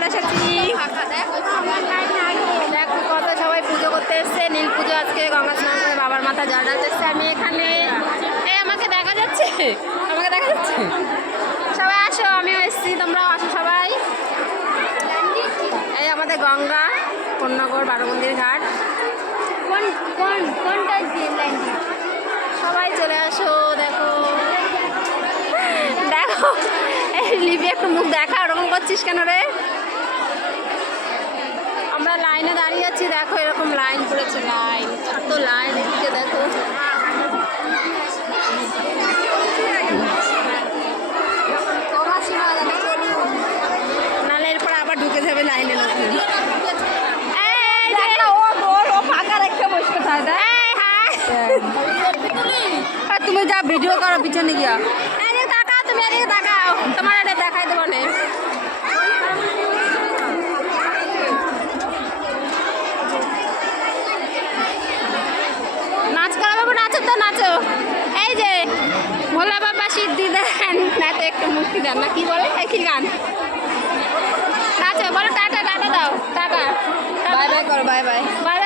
চলে এসেছি। দেখো কত সবাই পুজো করতে এসছে, নীল পুজো আজকে, গঙ্গা স্নান করে বাবার মাথা জল ঢালতে এসছে। আমি এখানে, এই আমাকে দেখা যাচ্ছে, আমাকে দেখা যাচ্ছে, সবাই আসো, আমিও এসছি, তোমরাও আসো সবাই। এই আমাদের গঙ্গা কোন্নগর 12 মন্দির ঘাট। কোনটা সবাই চলে আসো। দেখো দেখো এই লিপি একটু মুখ দেখা, ওরকম করছিস কেন রে? আমরা লাইনে দাঁড়িয়ে আছি, দেখো এরকম লাইন পড়েছে, লাইন, এত লাইন, এদিকে দেখো। নাহলে এরপর আবার ঢুকে যাবে লাইনে নতুন। তুমি যা ভিডিও করো পিছনে গিয়া, তাকাও, তুমি এদিকে তাকাও, তোমার এটা দেখাই দেবো না। নাচ করা বাবু, নাচো তো নাচো। এই যে ভোলা বাবা সিদ্ধি দেন, না তো একটু মুক্তি দেন না, কি বলে কি গান? নাচো, বলো টাটা, টাটা দাও, টাটা, বাই বাই করো, বাই বাই, বাই